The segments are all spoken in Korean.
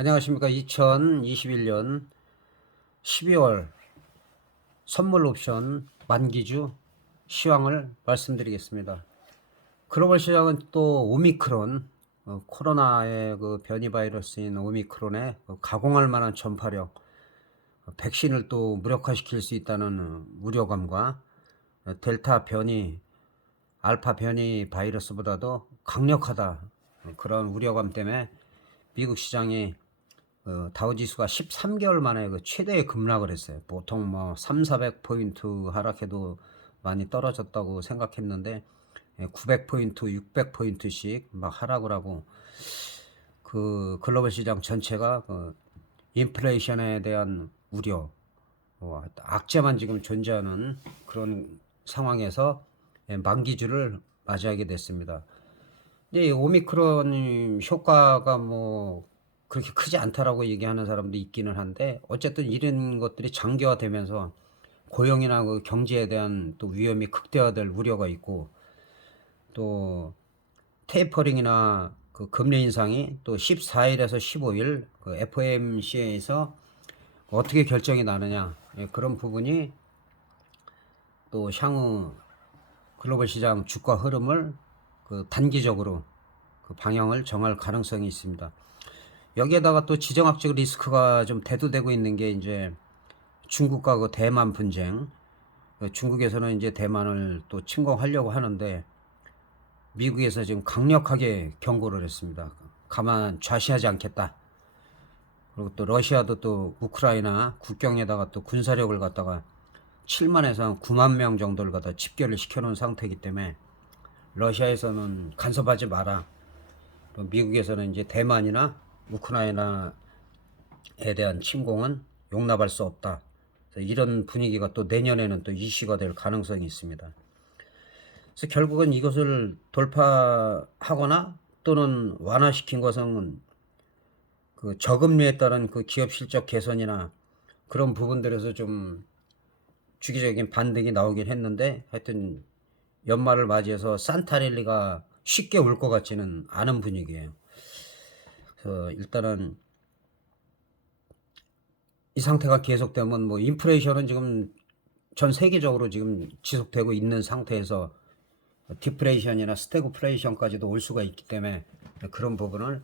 안녕하십니까. 2021년 12월 선물 옵션 만기주 시황을 말씀드리겠습니다. 글로벌 시장은 또 오미크론, 코로나의 그 변이 바이러스인 오미크론의 가공할 만한 전파력, 백신을 또 무력화시킬 수 있다는 우려감과 델타 변이, 알파 변이 바이러스보다도 강력하다, 그런 우려감 때문에 미국 시장이 다우지수가 13개월 만에 그 최대의 급락을 했어요. 보통 뭐 3, 400포인트 하락해도 많이 떨어졌다고 생각했는데 900포인트, 600포인트씩 막 하락을 하고 그 글로벌 시장 전체가 그 인플레이션에 대한 우려, 악재만 지금 존재하는 그런 상황에서 만기주를 맞이하게 됐습니다. 이 오미크론 효과가 뭐 그렇게 크지 않다라고 얘기하는 사람도 있기는 한데, 어쨌든 이런 것들이 장기화되면서 고용이나 그 경제에 대한 또 위험이 극대화될 우려가 있고, 또 테이퍼링이나 그 금리 인상이 또 14일에서 15일 그 FOMC에서 어떻게 결정이 나느냐, 그런 부분이 또 향후 글로벌 시장 주가 흐름을 그 단기적으로 그 방향을 정할 가능성이 있습니다. 여기에다가 또 지정학적 리스크가 좀 대두되고 있는 게 이제 중국과 그 대만 분쟁. 중국에서는 이제 대만을 또 침공하려고 하는데 미국에서 지금 강력하게 경고를 했습니다. 가만 좌시하지 않겠다. 그리고 또 러시아도 또 우크라이나 국경에다가 또 군사력을 갖다가 7만에서 9만 명 정도를 갖다 집결을 시켜놓은 상태이기 때문에 러시아에서는 간섭하지 마라. 또 미국에서는 이제 대만이나 우크라이나에 대한 침공은 용납할 수 없다. 이런 분위기가 또 내년에는 또 이슈가 될 가능성이 있습니다. 그래서 결국은 이것을 돌파하거나 또는 완화시킨 것은 그 저금리에 따른 그 기업 실적 개선이나 그런 부분들에서 좀 주기적인 반등이 나오긴 했는데, 하여튼 연말을 맞이해서 산타랠리가 쉽게 올 것 같지는 않은 분위기예요. 그래서 일단은 이 상태가 계속되면 뭐 인플레이션은 지금 전 세계적으로 지금 지속되고 있는 상태에서 디플레이션이나 스태그플레이션까지도 올 수가 있기 때문에 그런 부분을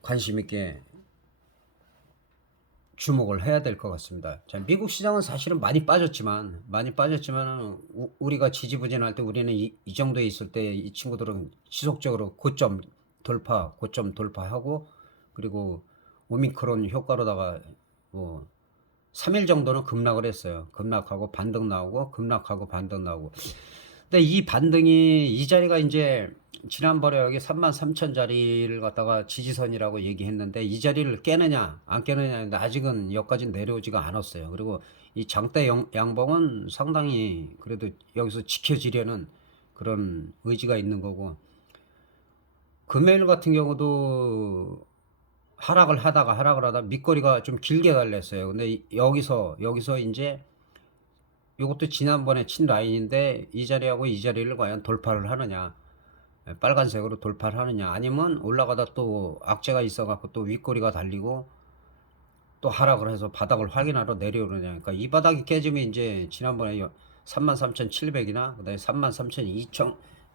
관심 있게 주목을 해야 될 것 같습니다. 자, 미국 시장은 사실은 많이 빠졌지만 우리가 지지부진할 때 우리는 이 정도에 있을 때 이 친구들은 지속적으로 고점 돌파하고, 그리고 오미크론 효과로다가 뭐 3일 정도는 급락을 했어요. 급락하고 반등 나오고 급락하고 반등 나오고. 근데 이 반등이 이 자리가 이제 지난번에 여기 33,000자리를 갖다가 지지선이라고 얘기했는데 이 자리를 깨느냐 안 깨느냐 했는데 아직은 여기까지 내려오지가 않았어요. 그리고 이 장대 양봉은 상당히 그래도 여기서 지켜지려는 그런 의지가 있는 거고, 금요일 같은 경우도 하락을 하다가 밑거리가 좀 길게 달렸어요. 근데 여기서 이제 이것도 지난번에 친 라인인데 이 자리하고 이 자리를 과연 돌파를 하느냐, 빨간색으로 돌파를 하느냐, 아니면 올라가다 또 악재가 있어갖고 또 윗꼬리가 달리고 또 하락을 해서 바닥을 확인하러 내려오느냐. 그러니까 이 바닥이 깨지면 이제 지난번에 33,700이나 그다음에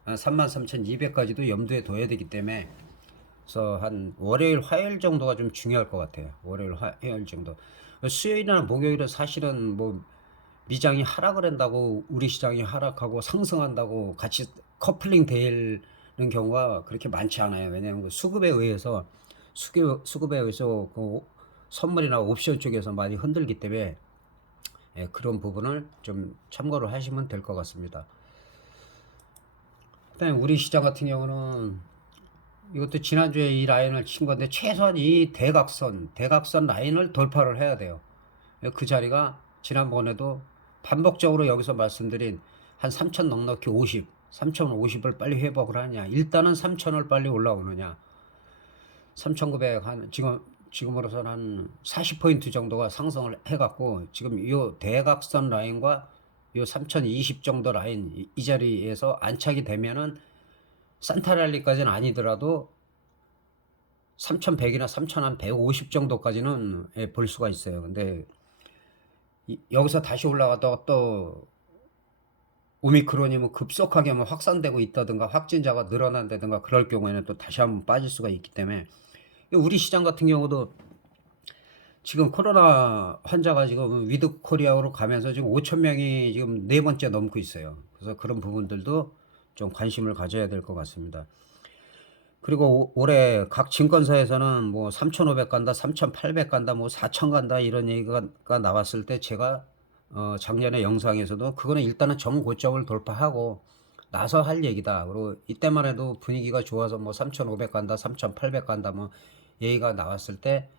33,200까지도 염두에 둬야 되기 때문에, 그래서 한 월요일 화요일 정도가 좀 중요할 것 같아요. 월요일 화요일 정도. 수요일이나 목요일은 사실은 뭐 미장이 하락을 한다고 우리 시장이 하락하고 상승한다고 같이 커플링 되는 경우가 그렇게 많지 않아요. 왜냐하면 그 수급에 의해서 그 선물이나 옵션 쪽에서 많이 흔들기 때문에 그런 부분을 좀 참고를 하시면 될 것 같습니다. 그다음에 우리 시장 같은 경우는 이것도 지난주에 이 라인을 친 건데 최소한 이 대각선 라인을 돌파를 해야 돼요. 그 자리가 지난번에도 반복적으로 여기서 말씀드린 한 3,000 넉넉히 3,050을 빨리 회복을 하느냐, 일단은 3,000을 빨리 올라오느냐, 3,900 지금으로서는 한 40포인트 정도가 상승을 해갖고 지금 이 대각선 라인과 이 3,020 정도 라인 이 자리에서 안착이 되면은 산타랠리까지는 아니더라도 3,100이나 3,150 정도까지는 예, 볼 수가 있어요. 근데 여기서 다시 올라가다가 또 오미크론이 뭐 급속하게 뭐 확산되고 있다든가 확진자가 늘어난다든가 그럴 경우에는 또 다시 한번 빠질 수가 있기 때문에 우리 시장 같은 경우도 지금 코로나 환자가 지금 위드 코리아로 가면서 지금 5천 명이 지금 네 번째 넘고 있어요. 그래서 그런 부분들도 좀 관심을 가져야 될 것 같습니다. 그리고 올해 각 증권사에서는 뭐 3,500 간다, 3,800 간다, 뭐 4,000 간다 이런 얘기가 나왔을 때 제가 작년에 영상에서도 그거는 일단은 정고점을 돌파하고 나서 할 얘기다. 그리고 이때만 해도 분위기가 좋아서 뭐 3,500 간다, 3,800 간다 뭐 얘기가 나왔을 때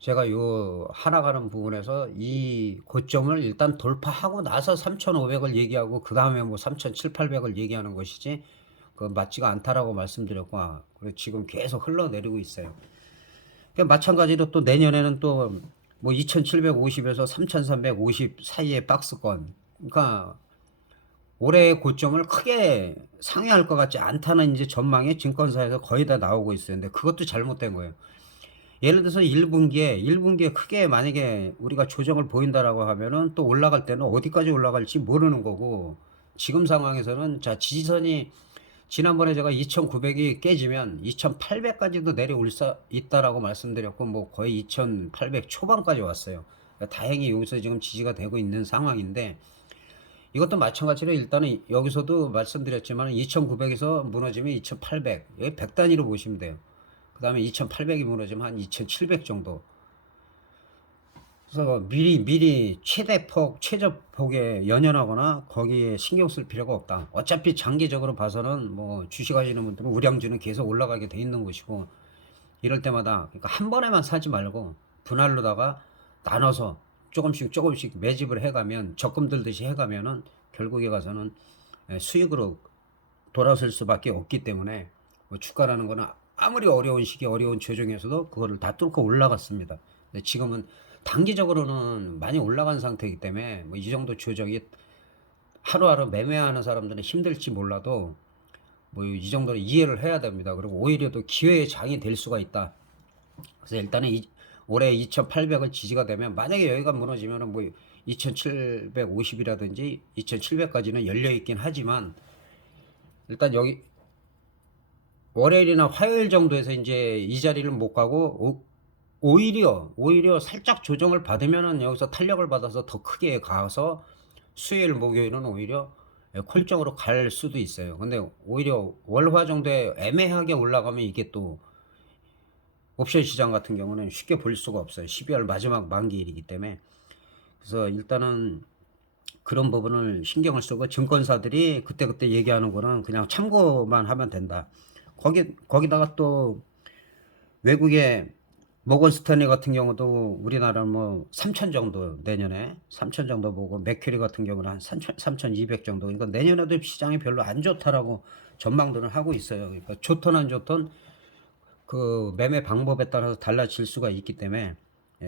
제가 요 하나 가는 부분에서 이 고점을 일단 돌파하고 나서 3,500을 얘기하고 그 다음에 뭐 3,700, 800을 얘기하는 것이지 그 맞지가 않다라고 말씀드렸고 그리고 지금 계속 흘러내리고 있어요. 그러니까 마찬가지로 또 내년에는 또 뭐 2,750에서 3,350 사이의 박스권. 그러니까 올해의 고점을 크게 상회할 것 같지 않다는 이제 전망이 증권사에서 거의 다 나오고 있어요. 근데 그것도 잘못된 거예요. 예를 들어서 1분기에 크게 만약에 우리가 조정을 보인다라고 하면은 또 올라갈 때는 어디까지 올라갈지 모르는 거고 지금 상황에서는 자 지지선이 지난번에 제가 2,900이 깨지면 2,800까지도 내려올 수 있다라고 말씀드렸고 뭐 거의 2,800 초반까지 왔어요. 그러니까 다행히 여기서 지금 지지가 되고 있는 상황인데 이것도 마찬가지로 일단은 여기서도 말씀드렸지만 2,900에서 무너지면 2,800 여기 100 단위로 보시면 돼요. 그 다음에 2,800이 무너지면 한 2,700 정도. 그래서 미리 최대폭, 최저폭에 연연하거나 거기에 신경 쓸 필요가 없다. 어차피 장기적으로 봐서는 뭐 주식하시는 분들은 우량주는 계속 올라가게 돼 있는 것이고 이럴 때마다 그러니까 한 번에만 사지 말고 분할로다가 나눠서 조금씩 매집을 해가면 적금 들듯이 해가면은 결국에 가서는 수익으로 돌아설 수밖에 없기 때문에 뭐 주가라는 거는 아무리 어려운 시기 어려운 조정에서도 그거를 다 뚫고 올라갔습니다. 근데 지금은 단기적으로는 많이 올라간 상태이기 때문에 뭐 이 정도 조정이 하루하루 매매하는 사람들은 힘들지 몰라도 뭐 이 정도는 이해를 해야 됩니다. 그리고 오히려 또 기회의 장이 될 수가 있다. 그래서 일단은 올해 2,800을 지지가 되면 만약에 여기가 무너지면은 뭐 2,750이라든지 2,700까지는 열려 있긴 하지만 일단 여기 월요일이나 화요일 정도에서 이제 이 자리를 못 가고 오히려 살짝 조정을 받으면은 여기서 탄력을 받아서 더 크게 가서 수요일 목요일은 오히려 콜정으로 갈 수도 있어요. 근데 오히려 월화 정도에 애매하게 올라가면 이게 또 옵션 시장 같은 경우는 쉽게 볼 수가 없어요. 12월 마지막 만기일이기 때문에. 그래서 일단은 그런 부분을 신경을 쓰고 증권사들이 그때그때 얘기하는 거는 그냥 참고만 하면 된다. 거기다가 또 외국의 모건 스탠리 같은 경우도 우리나라는 뭐 3천 정도 내년에 3천 정도 보고 맥큐리 같은 경우는 한 3,200 정도. 그러니까 내년에도 시장이 별로 안 좋다라고 전망들은 하고 있어요. 그러니까 좋든 안 좋든 그 매매 방법에 따라서 달라질 수가 있기 때문에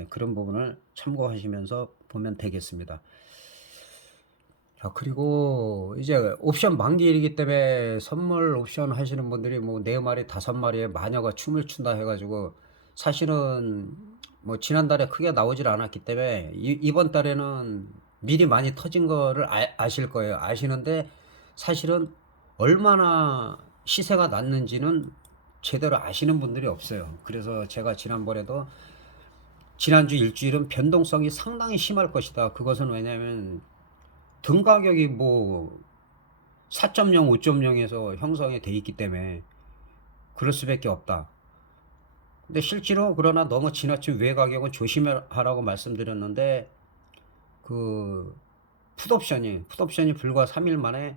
그런 부분을 참고하시면서 보면 되겠습니다. 자, 그리고 이제 옵션 만기일이기 때문에 선물 옵션 하시는 분들이 뭐 4마리, 5마리에 마녀가 춤을 춘다 해가지고 사실은 뭐 지난달에 크게 나오질 않았기 때문에 이번 달에는 미리 많이 터진 거를 아실 거예요. 아시는데 사실은 얼마나 시세가 났는지는 제대로 아시는 분들이 없어요. 그래서 제가 지난번에도 지난주 일주일은 변동성이 상당히 심할 것이다. 그것은 왜냐하면 등 가격이 뭐 4.0, 5.0에서 형성이 돼 있기 때문에 그럴 수밖에 없다. 근데 실제로 그러나 너무 지나친 외 가격은 조심하라고 말씀드렸는데 그 풋옵션이 불과 3일 만에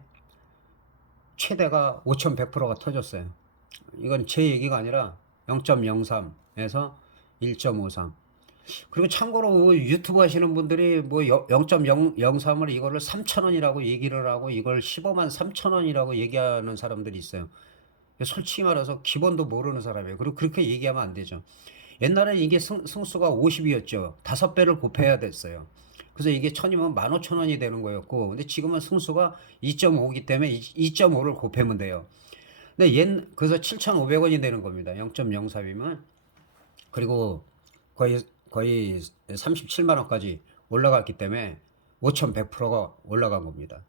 최대가 5,100%가 터졌어요. 이건 제 얘기가 아니라 0.03에서 1.53. 그리고 참고로 유튜브 하시는 분들이 뭐 0.003을 이거를 3,000원이라고 얘기를 하고 이걸 15만 3천원이라고 얘기하는 사람들이 있어요. 솔직히 말해서 기본도 모르는 사람이에요. 그리고 그렇게 얘기하면 안 되죠. 옛날에 이게 승수가 50이었죠. 5배를 곱해야 됐어요. 그래서 이게 1,000이면 15,000원이 되는 거였고, 근데 지금은 승수가 2.5이기 때문에 2.5를 곱하면 돼요. 근데 그래서 7,500원이 되는 겁니다. 0.03이면. 그리고 거의 37만 원까지 올라갔기 때문에 5,100%가 올라간 겁니다.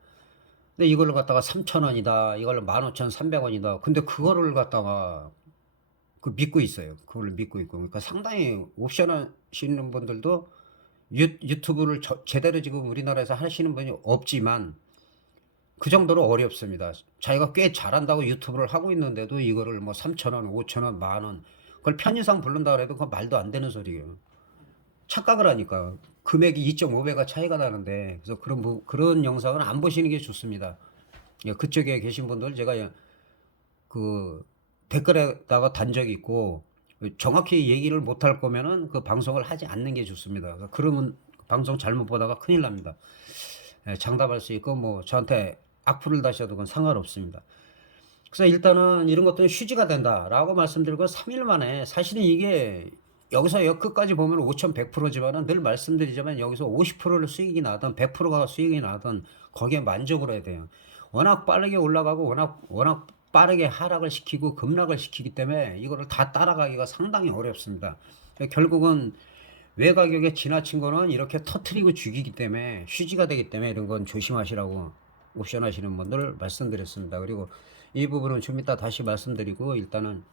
근데 이걸 갖다가 3,000원이다. 이걸 15,300원이다. 근데 그거를 갖다가 믿고 있어요. 그걸 믿고 있고. 그러니까 상당히 옵션 하시는 분들도 유튜브를 제대로 지금 우리나라에서 하시는 분이 없지만 그 정도로 어렵습니다. 자기가 꽤 잘한다고 유튜브를 하고 있는데도 이거를 뭐 3,000원, 5,000원, 만원 그걸 편의상 부른다 그래도 그건 말도 안 되는 소리예요. 착각을 하니까 금액이 2.5배가 차이가 나는데 그래서 그런 영상은 안 보시는 게 좋습니다. 예, 그쪽에 계신 분들 제가 그 댓글에다가 단 적이 있고 정확히 얘기를 못할 거면은 그 방송을 하지 않는 게 좋습니다. 그러면 방송 잘못 보다가 큰일 납니다. 예, 장담할 수 있고 뭐 저한테 악플을 다셔도 그건 상관없습니다. 그래서 일단은 이런 것들은 휴지가 된다라고 말씀드리고 3일 만에 사실은 이게 여기서 끝까지 보면 5,100%지만은 늘 말씀드리지만 여기서 50%를 수익이 나든 100%가 수익이 나든 거기에 만족을 해야 돼요. 워낙 빠르게 올라가고 워낙 빠르게 하락을 시키고 급락을 시키기 때문에 이거를 다 따라가기가 상당히 어렵습니다. 결국은 외가격에 지나친 거는 이렇게 터트리고 죽이기 때문에 휴지가 되기 때문에 이런 건 조심하시라고 옵션 하시는 분들 말씀드렸습니다. 그리고 이 부분은 좀 이따 다시 말씀드리고 일단은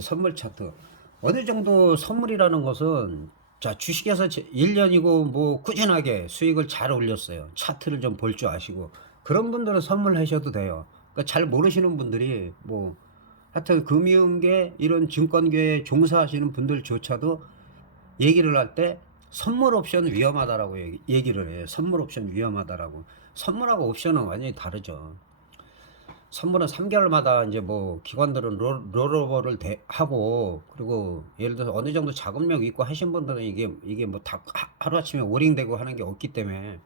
선물 차트. 어느 정도 선물이라는 것은 자 주식에서 1년이고 뭐 꾸준하게 수익을 잘 올렸어요. 차트를 좀 볼 줄 아시고 그런 분들은 선물하셔도 돼요. 그러니까 잘 모르시는 분들이 뭐 하여튼 금융계 이런 증권계에 종사하시는 분들조차도 얘기를 할 때 선물 옵션 위험하다라고 얘기를 해요. 선물 옵션 위험하다라고. 선물하고 옵션은 완전히 다르죠. 선물은 3개월마다 이제 뭐 기관들은 롤오버를 하고 그리고 예를 들어서 어느 정도 자금력 있고 하신 분들은 이게 뭐 다 하루아침에 오링되고 하는 게 없기 때문에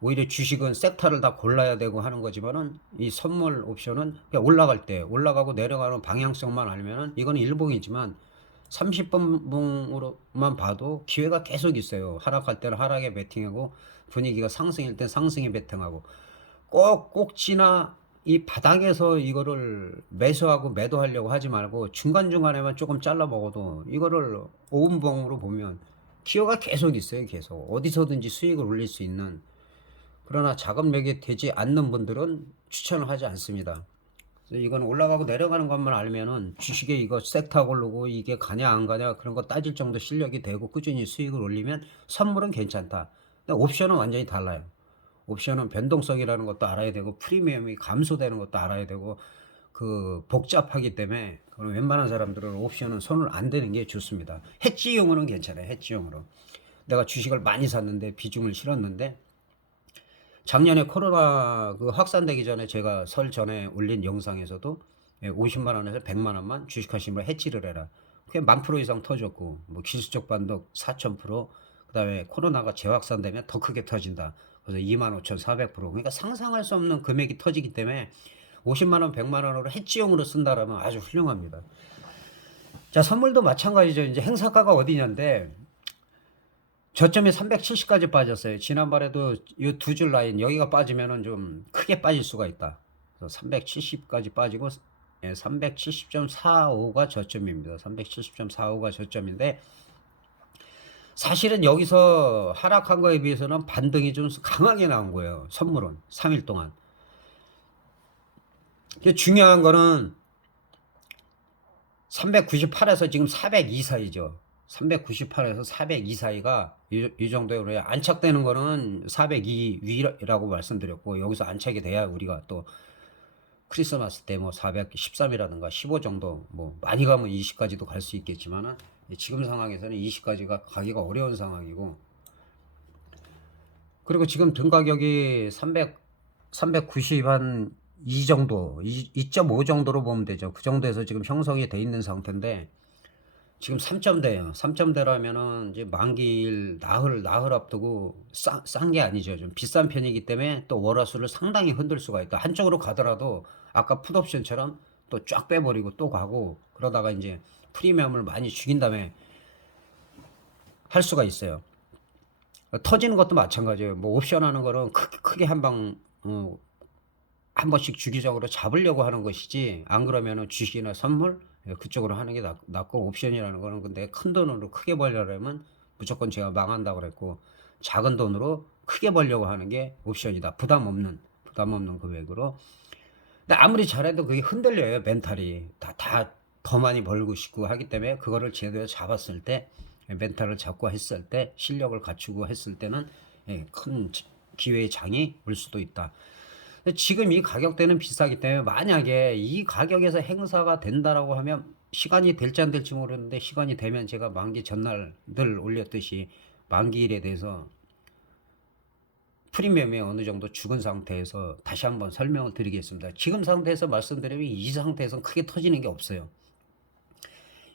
오히려 주식은 섹터를 다 골라야 되고 하는 거지만은 이 선물 옵션은 그냥 올라갈 때 올라가고 내려가는 방향성만 알면은 이거는 일봉이지만 30분봉으로만 봐도 기회가 계속 있어요. 하락할 때는 하락에 베팅하고 분위기가 상승일 땐 상승에 베팅하고 꼭 꼭지나 이 바닥에서 이거를 매수하고 매도하려고 하지 말고 중간중간에만 조금 잘라 먹어도 이거를 5분봉으로 보면 기회가 계속 있어요. 계속 어디서든지 수익을 올릴 수 있는. 그러나 자금력이 되지 않는 분들은 추천을 하지 않습니다. 그래서 이건 올라가고 내려가는 것만 알면은 주식에 이거 섹터 고르고 이게 가냐 안 가냐 그런 거 따질 정도 실력이 되고 꾸준히 수익을 올리면 선물은 괜찮다. 근데 옵션은 완전히 달라요. 옵션은 변동성이라는 것도 알아야 되고 프리미엄이 감소되는 것도 알아야 되고 복잡하기 때문에 웬만한 사람들은 옵션은 손을 안 대는 게 좋습니다. 해지용으로는 괜찮아요. 해지용으로. 내가 주식을 많이 샀는데 비중을 실었는데 작년에 코로나 확산되기 전에 제가 설 전에 올린 영상에서도 50만 원에서 100만 원만 주식하시면 해지를 해라. 그게 10,000% 이상 터졌고 뭐 기술적 반독 4,000%, 그다음에 코로나가 재확산되면 더 크게 터진다. 그래서 25,400%. 그러니까 상상할 수 없는 금액이 터지기 때문에 50만 원, 100만 원으로 해지용으로 쓴다라면 아주 훌륭합니다. 자, 선물도 마찬가지죠. 이제 행사가가 어디냐인데 저점이 370까지 빠졌어요. 지난번에도 이 두 줄 라인 여기가 빠지면은 좀 크게 빠질 수가 있다. 그래서 370까지 빠지고 370.45가 저점입니다. 370.45가 저점인데 사실은 여기서 하락한 거에 비해서는 반등이 좀 강하게 나온 거예요. 선물은 3일 동안. 중요한 거는 398에서 지금 402 사이죠. 398에서 402 사이가 이 정도에 안착되는 거는 402 위라고 말씀드렸고 여기서 안착이 돼야 우리가 또 크리스마스 때 뭐 413이라든가 15 정도 뭐 많이 가면 20까지도 갈 수 있겠지만은 지금 상황에서는 20까지가 가기가 어려운 상황이고 그리고 지금 등 가격이 390 한 2 정도 2.5 정도로 보면 되죠. 그 정도에서 지금 형성이 돼 있는 상태인데 지금 3점대예요. 3점대라면은 이제 만기일 나흘 앞두고 싼 게 아니죠. 좀 비싼 편이기 때문에 또 월화수를 상당히 흔들 수가 있다. 한쪽으로 가더라도 아까 풋옵션처럼 또 쫙 빼버리고 또 가고 그러다가 이제 프리미엄을 많이 죽인 다음에 할 수가 있어요. 터지는 것도 마찬가지예요. 뭐 옵션 하는 거는 크게 한방 한 번씩 주기적으로 잡으려고 하는 것이지, 안 그러면은 주식이나 선물 그쪽으로 하는 게 낫고, 옵션이라는 거는 근데 큰 돈으로 크게 벌려면 무조건 제가 망한다고 그랬고, 작은 돈으로 크게 벌려고 하는 게 옵션이다. 부담 없는 금액으로. 근데 아무리 잘해도 그게 흔들려요. 멘탈이 다 더 많이 벌고 싶고 하기 때문에, 그거를 제대로 잡았을 때, 멘탈을 잡고 했을 때, 실력을 갖추고 했을 때는 큰 기회의 장이 올 수도 있다. 지금 이 가격대는 비싸기 때문에, 만약에 이 가격에서 행사가 된다라고 하면, 시간이 될지 안 될지 모르는데, 시간이 되면 제가 만기 전날 늘 올렸듯이 만기일에 대해서 프리미엄이 어느 정도 죽은 상태에서 다시 한번 설명을 드리겠습니다. 지금 상태에서 말씀드리면 이 상태에서는 크게 터지는 게 없어요.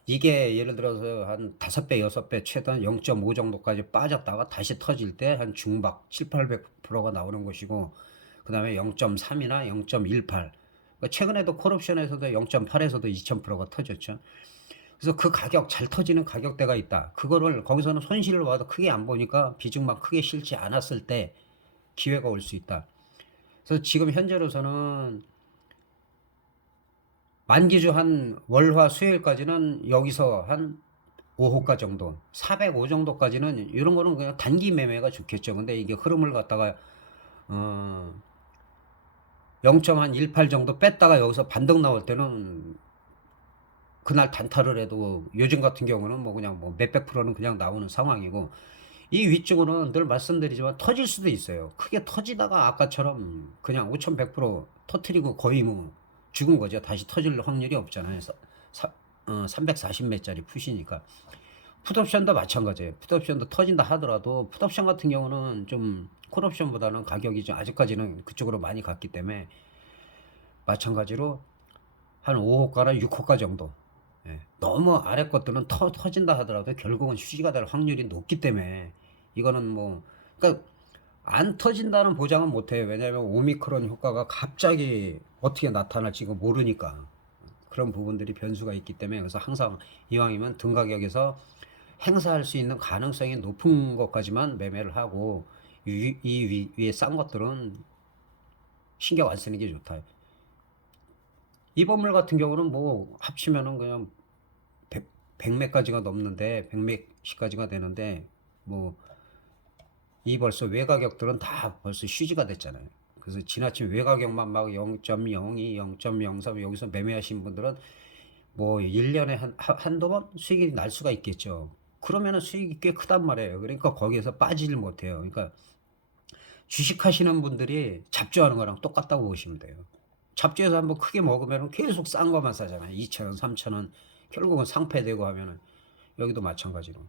이게 예를 들어서 한 5배, 6배, 최대한 0.5 정도까지 빠졌다가 다시 터질 때 한 중박 7, 800%가 나오는 것이고, 그 다음에 0.3이나 0.18. 최근에도 콜옵션에서도 0.8에서도 2000%가 터졌죠. 그래서 그 가격, 잘 터지는 가격대가 있다. 그거를 거기서는 손실을 봐도 크게 안 보니까 비중만 크게 실지 않았을 때 기회가 올 수 있다. 그래서 지금 현재로서는 만기주 한 월화 수요일까지는 여기서 한 5호가 정도, 405 정도까지는 이런 거는 그냥 단기 매매가 좋겠죠. 근데 이게 흐름을 갖다가 0.18 정도 뺐다가 여기서 반등 나올 때는 그날 단타를 해도, 요즘 같은 경우는 뭐 그냥 뭐 몇백 프로는 그냥 나오는 상황이고, 이 위쪽으로는 늘 말씀드리지만 터질 수도 있어요. 크게 터지다가 아까처럼 그냥 5100% 터트리고 거의 뭐 죽은 거죠. 다시 터질 확률이 없잖아요. 340매짜리 푸시니까. 풋옵션도 마찬가지예요. 풋옵션도 터진다 하더라도, 풋옵션 같은 경우는 좀 콜옵션보다는 가격이 좀 아직까지는 그쪽으로 많이 갔기 때문에, 마찬가지로 한 5호가나 6호가 정도, 너무 아래 것들은 터진다 하더라도 결국은 휴지가 될 확률이 높기 때문에, 이거는 뭐, 그러니까 안 터진다는 보장은 못해요. 왜냐하면 오미크론 효과가 갑자기 어떻게 나타날지 이거 모르니까. 그런 부분들이 변수가 있기 때문에, 그래서 항상 이왕이면 등 가격에서 행사할 수 있는 가능성이 높은 것까지만 매매를 하고, 이 위에 싼 것들은 신경 안 쓰는 게 좋다. 이번물 같은 경우는 뭐 합치면은 그냥 100매까지가 넘는데, 100매씩까지가 되는데, 뭐 이 벌써 외가격들은 다 벌써 휴지가 됐잖아요. 그래서 지나친 외가격만 막 0.02, 0.03 여기서 매매하신 분들은 뭐 1년에 한두 번 수익이 날 수가 있겠죠. 그러면은 수익이 꽤 크단 말이에요. 그러니까 거기에서 빠지질 못해요. 그러니까 주식 하시는 분들이 잡주하는 거랑 똑같다고 보시면 돼요. 잡주에서 한번 크게 먹으면 계속 싼 거만 사잖아요. 2,000원, 3,000원. 결국은 상패되고 하면은, 여기도 마찬가지로.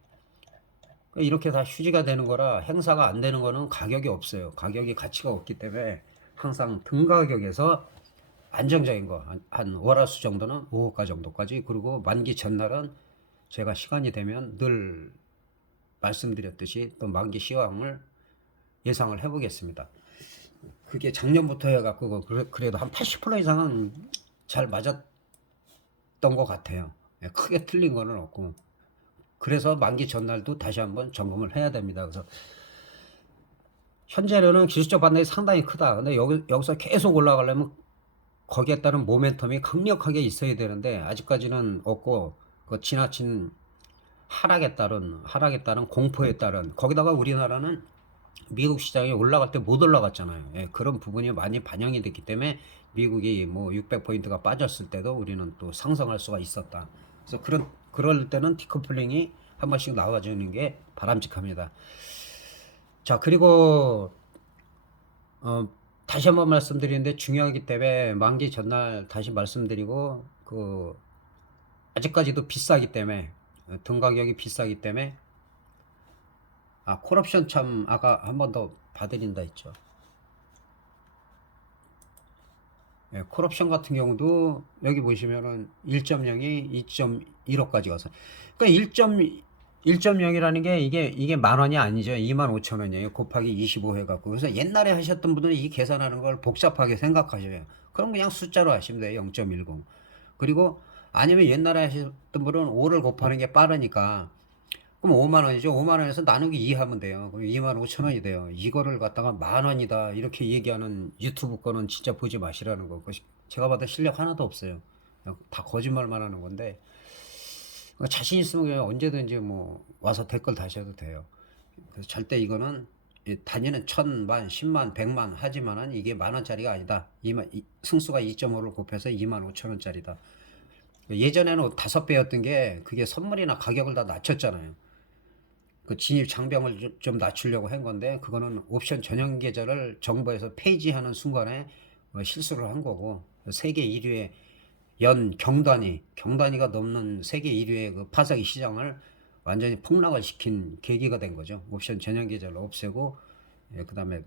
이렇게 다 휴지가 되는 거라, 행사가 안 되는 거는 가격이 없어요. 가격이 가치가 없기 때문에 항상 등 가격에서 안정적인 거, 한 월화수 정도는 5호가 정도까지, 그리고 만기 전날은 제가 시간이 되면 늘 말씀드렸듯이 또 만기 시황을 예상을 해보겠습니다. 그게 작년부터 해갖고 그래도 한 80% 이상은 잘 맞았던 것 같아요. 크게 틀린 거는 없고. 그래서 만기 전날도 다시 한번 점검을 해야 됩니다. 그래서 현재는 기술적 반등이 상당히 크다. 근데 여기서 계속 올라가려면 거기에 따른 모멘텀이 강력하게 있어야 되는데, 아직까지는 없고, 그 지나친 하락에 따른 공포에 따른, 거기다가 우리나라는 미국 시장이 올라갈 때 못 올라갔잖아요. 그런 부분이 많이 반영이 됐기 때문에 미국이 뭐 600포인트가 빠졌을 때도 우리는 또 상승할 수가 있었다. 그래서 그럴 때는 디커플링이 한 번씩 나와주는 게 바람직합니다. 자, 그리고 다시 한번 말씀드리는데 중요하기 때문에, 만기 전날 다시 말씀드리고, 아직까지도 비싸기 때문에, 등 가격이 비싸기 때문에, 콜옵션 참 아까 한 번 더 봐드린다 했죠. 콜옵션 같은 경우도 여기 보시면은 1.0이 2.15까지 가서, 그러니까 1.0이라는 게 이게 만 원이 아니죠. 25,000원이에요. 곱하기 25 해갖고. 그래서 옛날에 하셨던 분들은 이 계산하는 걸 복잡하게 생각하셔요. 그럼 그냥 숫자로 하시면 돼요. 0.10. 그리고 아니면 옛날에 하셨던 분은 5를 곱하는 게 빠르니까 그럼 5만 원이죠. 5만 원에서 나누기 2 하면 돼요. 그럼 2만 5천 원이 돼요. 이거를 갖다가 만 원이다 이렇게 얘기하는 유튜브 거는 진짜 보지 마시라는 거. 제가 봐도 실력 하나도 없어요. 다 거짓말만 하는 건데, 자신 있으면 그냥 언제든지 뭐 와서 댓글 다셔도 돼요. 그래서 절대 이거는 단위는 천만, 십만, 백만 하지만은 이게 만 원짜리가 아니다. 승수가 2.5를 곱해서 2만 5천 원짜리다. 예전에는 5배였던 게 그게 선물이나 가격을 다 낮췄잖아요. 그 진입 장벽을 좀 낮추려고 한 건데, 그거는 옵션 전용 계좌를 정부에서 폐지하는 순간에 실수를 한 거고, 세계 1위의 경단위가 넘는 세계 1위의 그 파사기 시장을 완전히 폭락을 시킨 계기가 된 거죠. 옵션 전용 계좌를 없애고, 그 다음에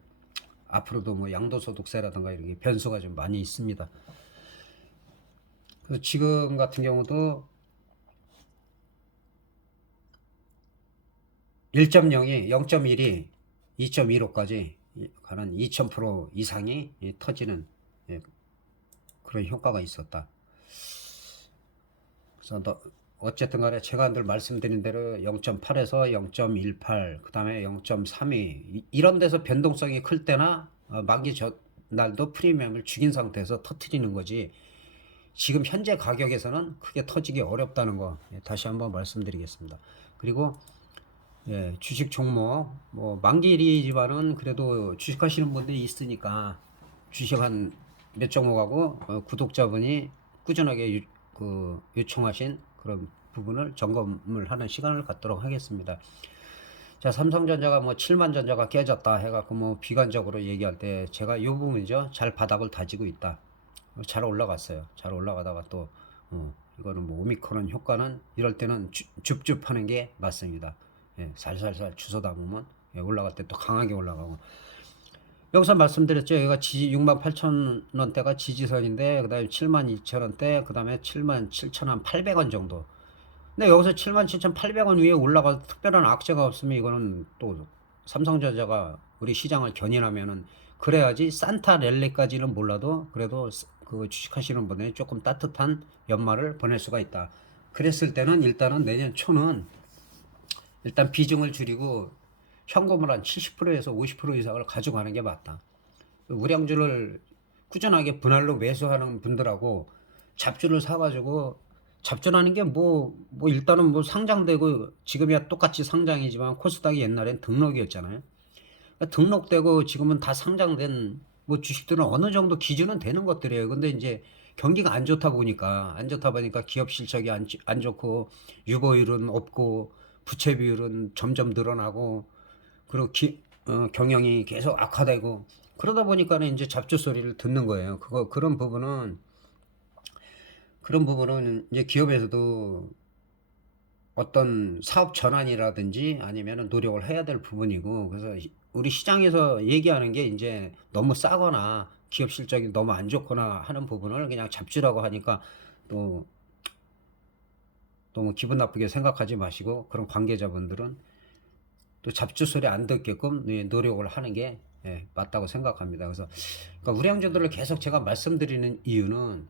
앞으로도 뭐 양도소득세라든가 이렇게 변수가 좀 많이 있습니다. 그래서 지금 같은 경우도 1.0이 0.1이 2.15까지 가는 2000% 이상이 터지는 그런 효과가 있었다. 그래서 어쨌든 간에 제가 늘 말씀드린 대로 0.8에서 0.18, 그 다음에 0.32 이런 데서 변동성이 클 때나 만기 날도 프리미엄을 죽인 상태에서 터트리는 거지, 지금 현재 가격에서는 크게 터지기 어렵다는 거 다시 한번 말씀드리겠습니다. 그리고 주식 종목 뭐 만기일이지만은 그래도 주식하시는 분들이 있으니까 주식 한 몇 종목하고 구독자분이 꾸준하게 요청하신 그런 부분을 점검을 하는 시간을 갖도록 하겠습니다. 자, 삼성전자가 뭐 7만 전자가 깨졌다 해갖고 뭐 비관적으로 얘기할 때 제가 이 부분이죠. 잘 바닥을 다지고 있다. 잘 올라갔어요. 잘 올라가다가 또 이거는 뭐 오미크론 효과는 이럴 때는 줍줍하는 게 맞습니다. 살살살 주워 담으면 올라갈 때 또 강하게 올라가고. 여기서 말씀드렸죠. 여기가 6만 8천 원대가 지지선인데, 그 다음에 7만 2천 원대, 그 다음에 7만 7천 800원 정도. 근데 여기서 7만 7,800원 위에 올라가서 특별한 악재가 없으면 이거는 또 삼성전자가 우리 시장을 견인하면은, 그래야지 산타 랠리까지는 몰라도 그래도 그 주식하시는 분들이 조금 따뜻한 연말을 보낼 수가 있다. 그랬을 때는 일단은 내년 초는 일단 비중을 줄이고 현금을 한 70%에서 50% 이상을 가져가는 게 맞다. 우량주를 꾸준하게 분할로 매수하는 분들하고 잡주를 사가지고, 잡주라는 게 뭐 일단은 뭐 상장되고, 지금이야 똑같이 상장이지만 코스닥이 옛날엔 등록이었잖아요. 그러니까 등록되고 지금은 다 상장된 뭐 주식들은 어느 정도 기준은 되는 것들이에요. 근데 이제 경기가 안 좋다 보니까 기업 실적이 안 좋고, 유보율은 없고, 부채 비율은 점점 늘어나고, 그리고 경영이 계속 악화되고, 그러다 보니까는 이제 잡주 소리를 듣는 거예요. 그런 부분은 이제 기업에서도 어떤 사업 전환이라든지 아니면 노력을 해야 될 부분이고, 그래서 우리 시장에서 얘기하는 게 이제 너무 싸거나 기업 실적이 너무 안 좋거나 하는 부분을 그냥 잡주라고 하니까 또 너무 기분 나쁘게 생각하지 마시고, 그런 관계자분들은 또 잡주 소리 안 듣게끔 노력을 하는 게 맞다고 생각합니다. 그래서 그러니까 우량주들을 계속 제가 말씀드리는 이유는,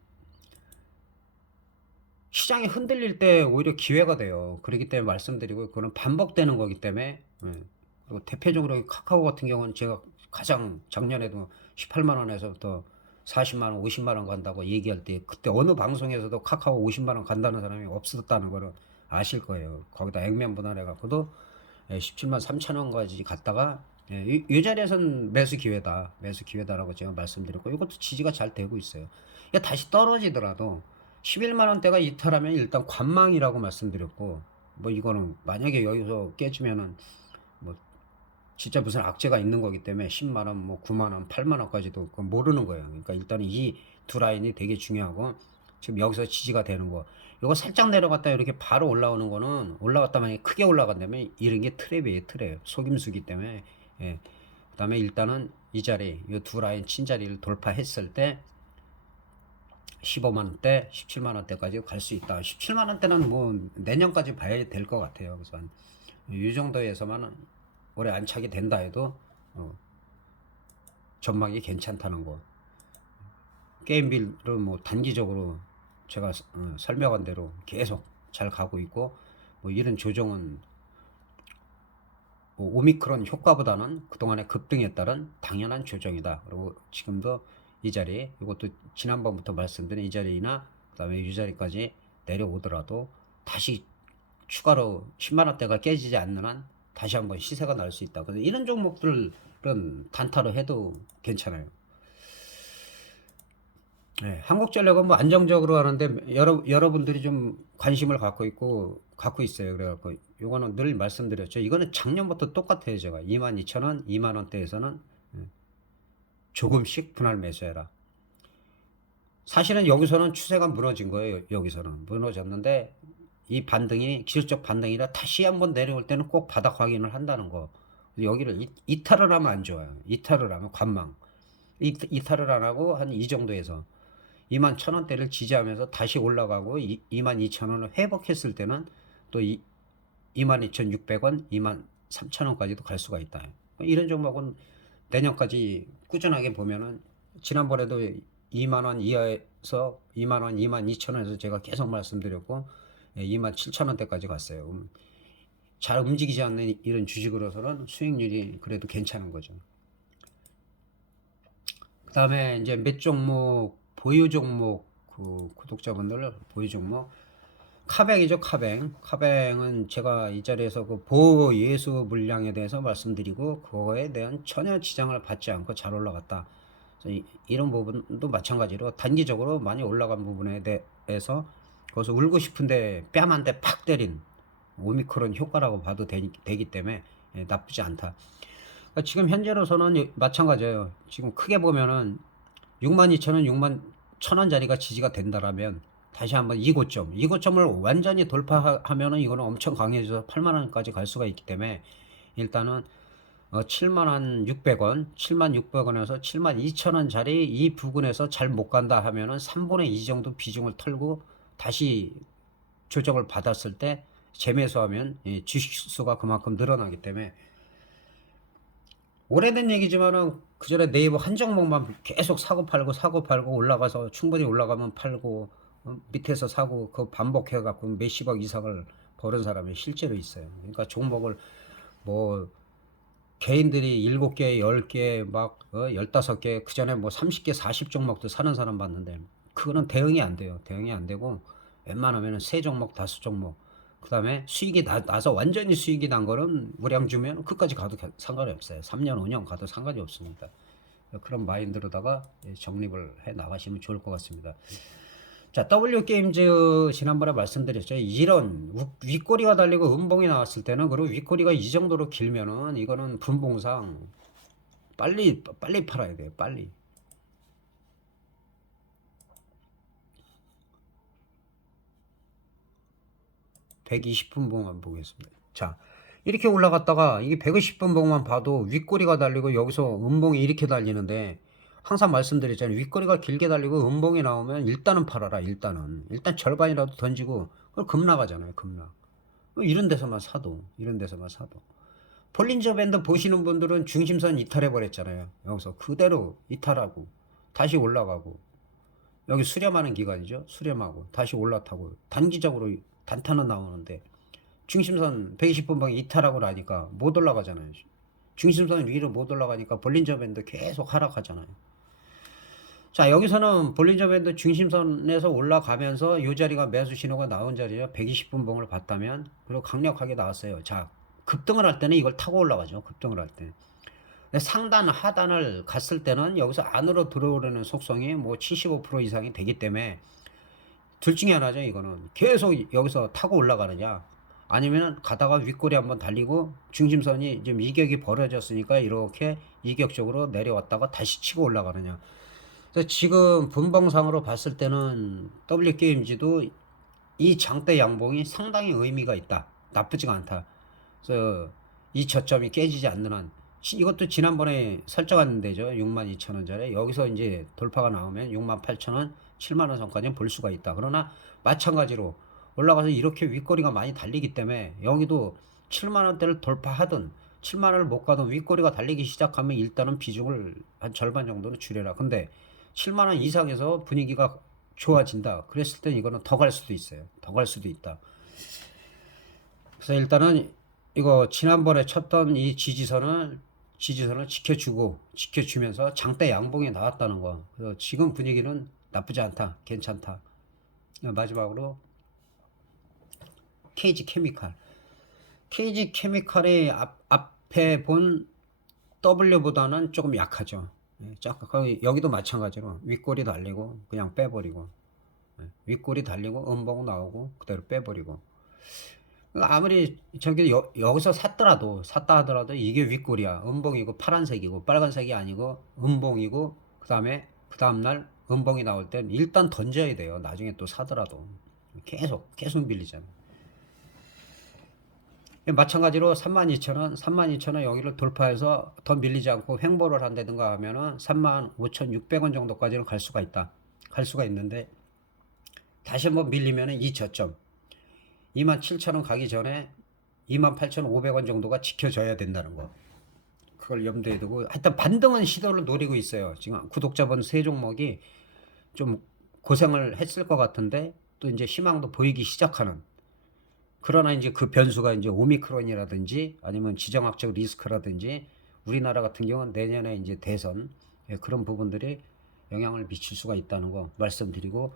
시장이 흔들릴 때 오히려 기회가 돼요. 그렇기 때문에 말씀드리고, 그거는 반복되는 거기 때문에. 그리고 대표적으로 카카오 같은 경우는 제가 가장 작년에도 18만 원에서부터 40만 원, 50만 원 간다고 얘기할 때, 그때 어느 방송에서도 카카오 50만 원 간다는 사람이 없었다는 거를 아실 거예요. 거기다 액면 분할해 갖고도 17만 3천 원까지 갔다가, 이 자리에서는 매수 기회다라고 제가 말씀드렸고, 이것도 지지가 잘 되고 있어요. 그러니까 다시 떨어지더라도 11만 원대가 이탈하면 일단 관망이라고 말씀드렸고, 뭐 이거는 만약에 여기서 깨지면은 뭐 진짜 무슨 악재가 있는 거기 때문에 10만 원, 뭐 9만 원, 8만 원까지도 그건 모르는 거예요. 그러니까 일단은 이 두 라인이 되게 중요하고, 지금 여기서 지지가 되는 거, 이거 살짝 내려갔다 이렇게 바로 올라오는 거는, 올라갔다 만약에 크게 올라간다면 이런 게 트랩이에요. 속임수기 때문에. 그다음에 일단은 이 자리, 이 두 라인 친자리를 돌파했을 때 15만 원대, 17만 원대까지 갈 수 있다. 17만 원대는 뭐 내년까지 봐야 될 것 같아요. 그래서 이 정도에서만 올해 안착이 된다 해도 전망이 괜찮다는 거. 게임빌은 뭐 단기적으로 제가 설명한 대로 계속 잘 가고 있고, 뭐 이런 조정은 오미크론 효과보다는 그동안의 급등에 따른 당연한 조정이다. 그리고 지금도 이 자리, 이것도 지난번부터 말씀드린 이 자리나 그다음에 이 자리까지 내려오더라도 다시 추가로 10만 원대가 깨지지 않는 한 다시 한번 시세가 날 수 있다. 그래서 이런 종목들은 단타로 해도 괜찮아요. 네, 한국전력은 뭐 안정적으로 하는데 여러분들이 좀 관심을 갖고 있어요. 그래갖고 이거는 늘 말씀드렸죠. 이거는 작년부터 똑같아요. 제가 22,000원, 2만 원대에서는 조금씩 분할 매수해라. 사실은 여기서는 추세가 무너진 거예요. 여기서는 무너졌는데 이 반등이 기술적 반등이라 다시 한번 내려올 때는 꼭 바닥 확인을 한다는 거. 여기를 이탈을 하면 안 좋아요. 이탈을 하면 관망. 이탈을 안 하고 한 이 정도에서 21,000원대를 지지하면서 다시 올라가고 22,000원을 회복했을 때는 또 22,600원, 23,000원까지도 갈 수가 있다. 이런 종목은 내년까지 꾸준하게 보면은 지난번에도 2만원 이하에서 2만원, 22,000원에서 제가 계속 말씀드렸고 27,000원대까지 갔어요. 잘 움직이지 않는 이런 주식으로서는 수익률이 그래도 괜찮은 거죠. 그 다음에 이제 몇 종목 보유 종목 구독자분들 보유 종목 카뱅이죠. 카뱅은 제가 이 자리에서 그 보호 예수 물량에 대해서 말씀드리고 그거에 대한 전혀 지장을 받지 않고 잘 올라갔다. 이런 부분도 마찬가지로 단기적으로 많이 올라간 부분에 대해서 거기서 울고 싶은데 뺨 한 대 팍 때린 오미크론 효과라고 봐도 되기 때문에 나쁘지 않다. 그러니까 지금 현재로서는 마찬가지예요. 지금 크게 보면은 62,000원, 61,000원짜리가 지지가 된다라면 다시 한번 이 고점을 완전히 돌파하면은 이거는 엄청 강해져서 8만원까지 갈 수가 있기 때문에 일단은 7만600원, 7만600원에서 7만2천원짜리 이 부근에서 잘 못 간다 하면은 3분의 2 정도 비중을 털고 다시 조정을 받았을 때 재매수하면 주식수가 그만큼 늘어나기 때문에 오래된 얘기지만은 그 전에 네이버 한 종목만 계속 사고 팔고 올라가서 충분히 올라가면 팔고 밑에서 사고 그 반복해 갖고 몇십억 이상을 버는 사람이 실제로 있어요. 그러니까 종목을 뭐 개인들이 7개, 10개, 막 15개, 그 전에 뭐 30개, 40종목도 사는 사람 봤는데 그거는 대응이 안 돼요. 대응이 안 되고 웬만하면 3종목, 5종목 그 다음에 수익이 나서 완전히 수익이 난 거는 우량 주면 끝까지 가도 상관이 없어요. 3년, 5년 가도 상관이 없습니다. 그런 마인드로다가 정립을 해 나가시면 좋을 것 같습니다. 자, W게임즈 지난번에 말씀드렸죠. 이런 윗꼬리가 달리고 음봉이 나왔을 때는 그리고 윗꼬리가 이 정도로 길면은 이거는 분봉상 빨리 팔아야 돼요. 빨리. (120분봉만) 보겠습니다. 자, 이렇게 올라갔다가 이게 120분봉만 봐도 윗꼬리가 달리고 여기서 음봉이 이렇게 달리는데 항상 말씀드렸잖아요. 윗꼬리가 길게 달리고 음봉이 나오면 일단은 팔아라. 일단 절반이라도 던지고 그걸 급락하잖아요. 급락. 이런 데서만 사도 볼린저 밴드 보시는 분들은 중심선 이탈해 버렸잖아요. 여기서 그대로 이탈하고 다시 올라가고 여기 수렴하는 기간이죠. 수렴하고 다시 올라타고 단기적으로 단타는 나오는데 중심선 120분방에 이탈하고 나니까 못 올라가잖아요. 중심선 위로 못 올라가니까 볼린저 밴드 계속 하락하잖아요. 자, 여기서는 볼린저 밴드 중심선에서 올라가면서 이 자리가 매수 신호가 나온 자리죠. 120분봉을 봤다면 그리고 강력하게 나왔어요. 자, 급등을 할 때는 이걸 타고 올라가죠. 급등을 할 때. 상단 하단을 갔을 때는 여기서 안으로 들어오려는 속성이 뭐 75% 이상이 되기 때문에 둘 중에 하나죠. 이거는 계속 여기서 타고 올라가느냐 아니면 가다가 윗꼬리 한번 달리고 중심선이 지금 이격이 벌어졌으니까 이렇게 이격적으로 내려왔다가 다시 치고 올라가느냐. 그래서 지금 분봉상으로 봤을 때는 W게임즈도 이 장대 양봉이 상당히 의미가 있다. 나쁘지가 않다. 그래서 이 저점이 깨지지 않는 한 이것도 지난번에 설정한 데죠. 62,000원짜리 여기서 이제 돌파가 나오면 68,000원 7만원 선까지는 볼 수가 있다. 그러나 마찬가지로 올라가서 이렇게 윗꼬리가 많이 달리기 때문에 여기도 7만원대를 돌파하든 7만원을 못 가든 윗꼬리가 달리기 시작하면 일단은 비중을 한 절반 정도는 줄여라. 근데 7만원 이상에서 분위기가 좋아진다. 그랬을 땐 이거는 더 갈 수도 있어요. 더 갈 수도 있다. 그래서 일단은 이거 지난번에 쳤던 이 지지선을 지켜주면서 장대 양봉이 나왔다는 거. 그래서 지금 분위기는 나쁘지 않다, 괜찮다. 마지막으로 KG 케미칼이 앞에 본 W보다는 조금 약하죠. 여기도 마찬가지로 윗골이 달리고 그냥 빼버리고, 윗골이 달리고 음봉 나오고 그대로 빼버리고. 아무리 저기 여기서 샀다 하더라도 이게 윗골이야. 음봉이고 파란색이고 빨간색이 아니고 음봉이고, 그 다음날 음봉이 나올 땐 일단 던져야 돼요. 나중에 또 사더라도 계속 밀리잖아. 마찬가지로 32,000원 여기를 돌파해서 더 밀리지 않고 횡보를 한다든가 하면은 35,600원 정도까지는 갈 수가 있는데, 다시 한번 밀리면은 이 저점 27,000원 가기 전에 28,500원 정도가 지켜져야 된다는 거. 그걸 염두에 두고 하여튼 반등은 시도를 노리고 있어요. 지금 구독자분 세 종목이 좀 고생을 했을 것 같은데 또 이제 희망도 보이기 시작하는. 그러나 이제 그 변수가 이제 오미크론이라든지 아니면 지정학적 리스크라든지 우리나라 같은 경우는 내년에 이제 대선, 그런 부분들이 영향을 미칠 수가 있다는 거 말씀드리고,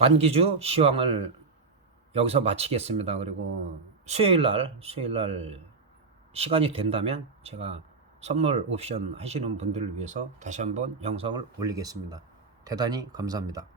만기주 시황을 여기서 마치겠습니다. 그리고 수요일 날 시간이 된다면 제가 선물 옵션 하시는 분들을 위해서 다시 한번 영상을 올리겠습니다. 대단히 감사합니다.